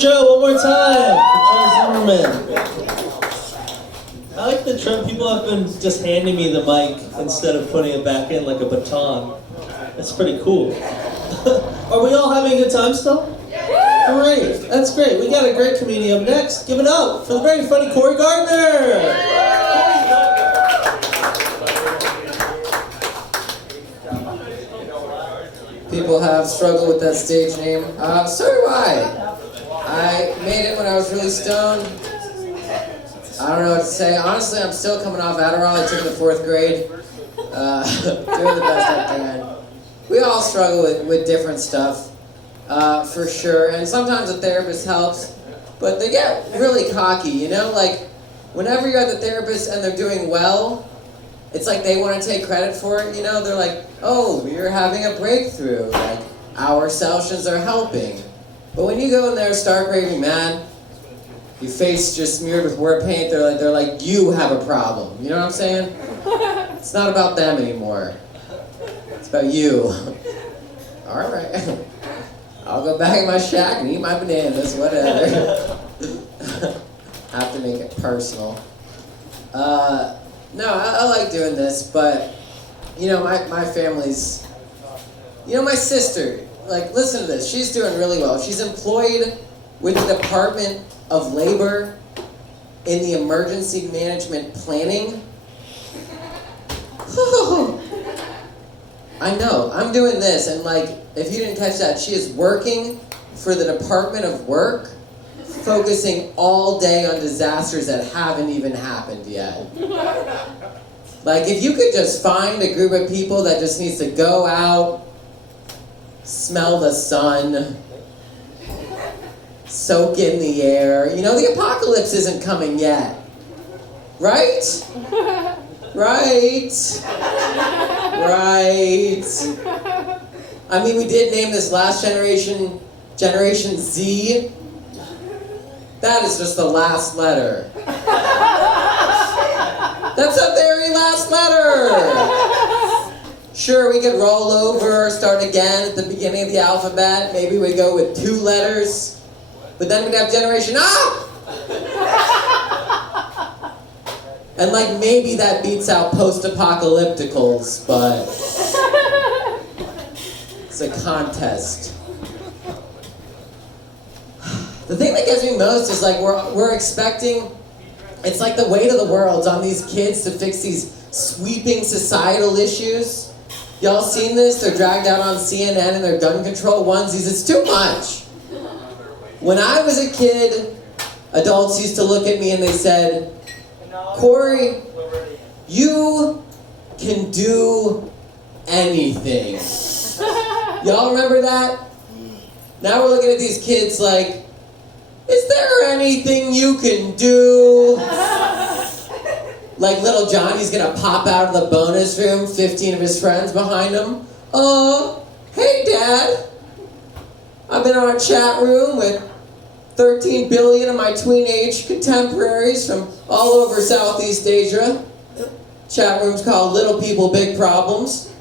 Joe one more time. For Joe Zimmerman. I like the trend. People have been just handing me the mic instead of putting it back in like a baton. That's pretty cool. Are we all having a good time still? Great. That's great. We got a great comedian up next. Give it up for the very funny Corey Gardner. People have struggled with that stage name. So do I. I made it when I was really stoned. I don't know what to say. Honestly, I'm still coming off Adderall. I took it in the 4th grade. Doing the best I can. We all struggle with different stuff, for sure. And sometimes a therapist helps, but they get really cocky, you know? Like, whenever you're at the therapist and they're doing well, it's like they want to take credit for it, you know? They're like, oh, you're having a breakthrough. Like, our sessions are helping. But when you go in there stark raving mad, your face just smeared with war paint, they're like, you have a problem. You know what I'm saying? It's not about them anymore. It's about you. All right. I'll go back in my shack and eat my bananas, whatever. Have to make it personal. No, I like doing this, but, you know, my family's, you know, my sister, like, listen to this, she's doing really well. She's employed with the Department of Labor in the Emergency Management Planning. I know, I'm doing this, and like, if you didn't catch that, she is working for the Department of Work, focusing all day on disasters that haven't even happened yet. Like, if you could just find a group of people that just needs to go out, smell the sun, soak in the air. You know, the apocalypse isn't coming yet. Right? Right. Right. I mean, we did name this last generation Generation Z. That is just the last letter. That's the very last letter. Sure, we could roll over, start again at the beginning of the alphabet. Maybe we go with 2 letters. But then we'd have Generation Ah! And like maybe that beats out post-apocalypticals, but it's a contest. The thing that gets me most is like we're expecting, it's like the weight of the world's on these kids to fix these sweeping societal issues. Y'all seen this? They're dragged out on CNN in their gun control onesies. It's too much. When I was a kid, adults used to look at me and they said, Corey, you can do anything. Y'all remember that? Now we're looking at these kids like, is there anything you can do? Like little Johnny's gonna pop out of the bonus room, 15 of his friends behind him. Hey Dad. I've been on a chat room with 13 billion of my tween-age contemporaries from all over Southeast Asia. Chat room's called Little People, Big Problems.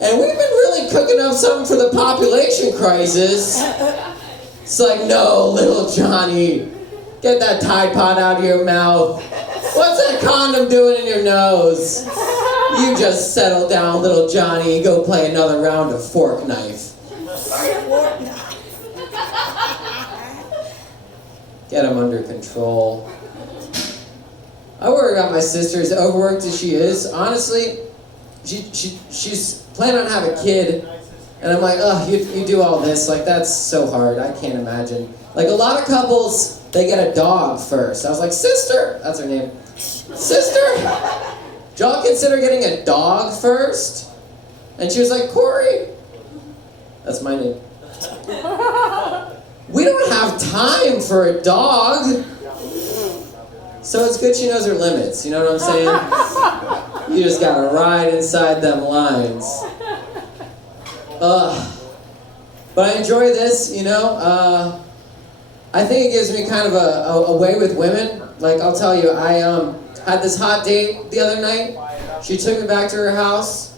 And we've been really cooking up something for the population crisis. It's like, no, little Johnny, get that Tide Pod out of your mouth. What's that condom doing in your nose? You just settle down, little Johnny, and go play another round of fork knife. Get him under control. I worry about my sister, as overworked as she is. Honestly, she's planning on having a kid, and I'm like, oh, you do all this, like that's so hard. I can't imagine. Like a lot of couples, they get a dog first. I was like, sister, that's her name. Sister, did y'all consider getting a dog first? And she was like, Corey, that's my name. We don't have time for a dog. So it's good she knows her limits, you know what I'm saying? You just gotta ride inside them lines. But I enjoy this, you know. I think it gives me kind of a way with women. Like, I'll tell you, I had this hot date the other night. She took me back to her house,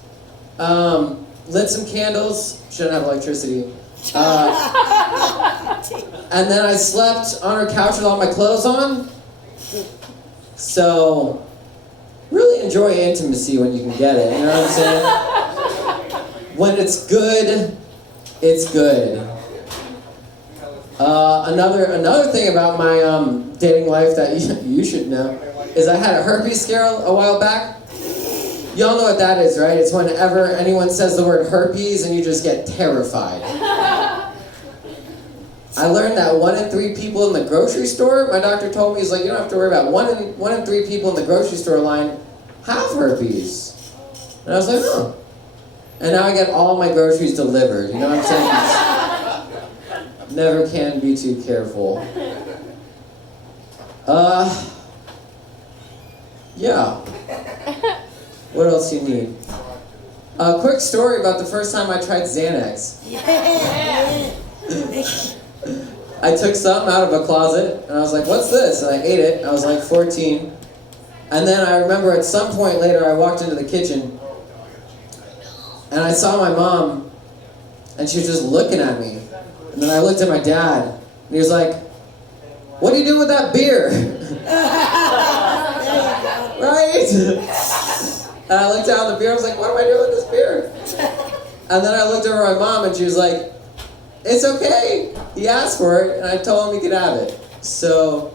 lit some candles. She didn't have electricity. And then I slept on her couch with all my clothes on. So, really enjoy intimacy when you can get it, you know what I'm saying? When it's good, it's good. Another thing about my dating life that you should know is I had a herpes scare a while back. Y'all know what that is, right? It's whenever anyone says the word herpes and you just get terrified. I learned that 1 in 3 people in the grocery store, my doctor told me, he's like, you don't have to worry about 1 in 3 people in the grocery store line have herpes. And I was like, oh. And now I get all my groceries delivered, you know what I'm saying? Never can be too careful. Yeah. What else you need? A quick story about the first time I tried Xanax. I took some out of a closet, and I was like, what's this? And I ate it. I was like 14. And then I remember at some point later, I walked into the kitchen, and I saw my mom, and she was just looking at me. And then I looked at my dad, and he was like, what are you doing with that beer? Right? And I looked down at the beer, I was like, what am I doing with this beer? And then I looked over at my mom, and she was like, it's okay. He asked for it, and I told him he could have it. So,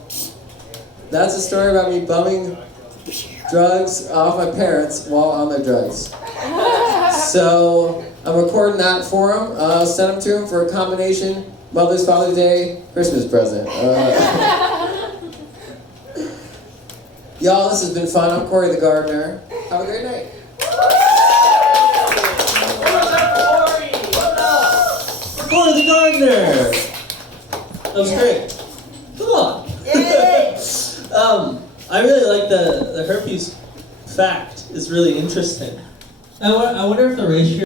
that's a story about me bumming drugs off my parents while on their drugs. So, I'm recording that for him. Sent him to him for a combination Mother's, Father's Day, Christmas present. Y'all, this has been fun. I'm Corey the Gardener. Have a great night. Corey the Gardener! That was great. Come on. I really like the herpes fact. It's really interesting. I wonder if the ratio